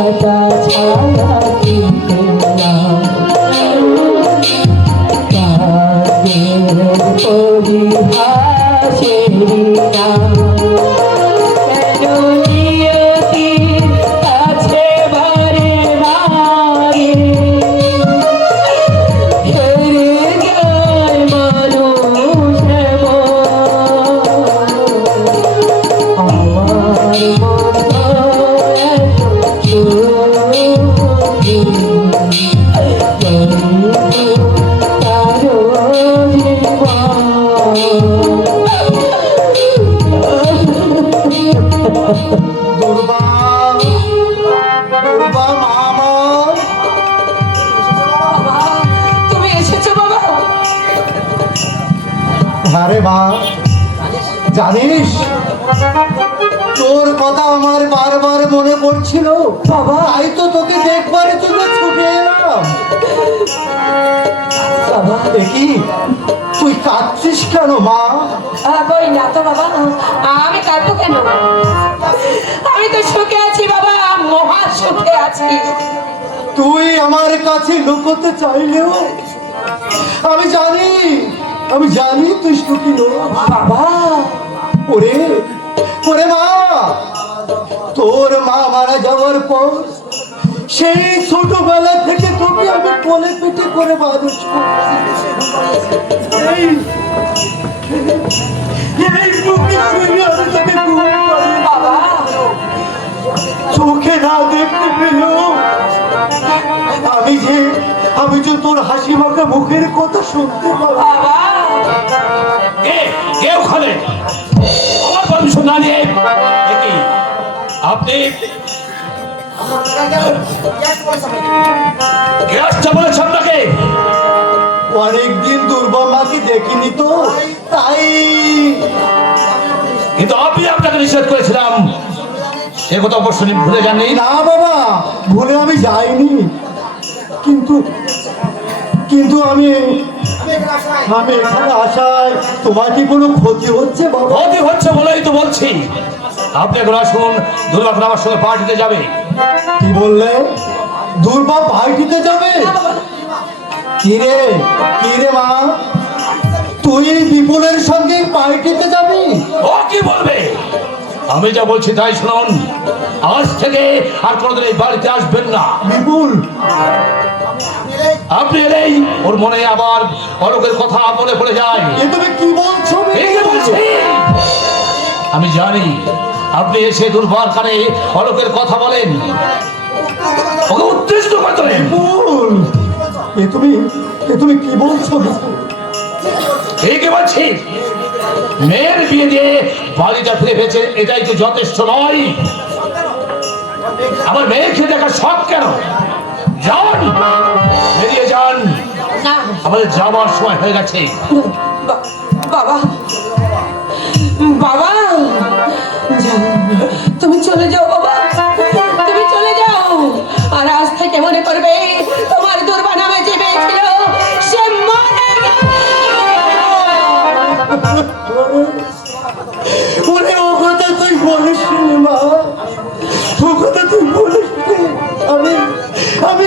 কাটা ছায়া কিন্তু পরিহাসের নাম আরে মা, জানিস তোর কথা আমার বারবার মনে পড়ছিল বাবা, তাই তো তোকে দেখবারে তোকে ছুটে এলাম বাবা। দেখি তুই কাঁদছিস কেন মা? কই না তো বাবা, আমি কাঁদবো কেন? আমি তো সুখে আছি বাবা, মহা সুখে আছি। তুই আমার কাছে লুকোতে চাইলেও আমি জানি তুই সুখী নো বাবা। ওরে ওরে মা, তোর মা মারা যাওয়ার পর সেই ছোটবেলা থেকে তোকে আমি কোলে পিঠে করে মানুষ বাবা চোখে না দেখতে পেলেও আমি যে তোর হাসি মাখা মুখের কথা শুনতে পাবো। বাবা ওখানে আমার পারমিশন না নিয়ে আপনি বলেছেন আপনাকে অনেকদিন দুর্বা মাকে দেখিনি তো তাই, কিন্তু আমি আপনাকে নিষেধ করেছিলাম সে কথা অবশ্যই ভুলে যাননি। না বাবা, ভুলে আমি যাইনি, কিন্তু কিন্তু আমি এখানে আসায় তোমার কি কোনো ক্ষতি হচ্ছে বাবা? ক্ষতি হচ্ছে বলেই তো বলছি আপনি এখন আসুন, দুর্গা আমার সঙ্গে পার্টিতে যাবে। কি বললে? দুর্বা পার্টিতে যাবে? কিরে মা, তুই বিপুলের সঙ্গে পার্টিতে যাবি? ও কি বলবে? আমি যা বলছি তাই শুনুন, আজ থেকে আর কোনোদিন এই বাড়িতে আসবেন না। বিপুল আপনি এলেই ওর মনে আবার অলোকের কথা মনে পড়ে যায়। এ তুমি কি বলছো? আমি জানি আপনি এসে দুর্বার কানে অলোকের কথা বলেন, ওকে উত্তেজিত করে তোলেন। বিপুল, এ তুমি কি বলছো? ঠিকই বলছি, মেয়ের বিয়ে দিয়ে বাড়িটা ফিরে পেয়েছে, এটাই তো যথেষ্ট নয়। আমার মেয়েকে দেখার শখ কেন? যান, বেরিয়ে যান, আমাদের যাবার সময় হয়ে গেছে। বাবা বাবা, তুমি চলে যাও বাবা, তুমি চলে যাও। আর আজ থেকে মনে করবে তোমার দুর্বা নামে যে মেয়ে ছিল সে মরে ওরে ও কথা তুই বলিস মা, ও কথা তুই বলিস। আমি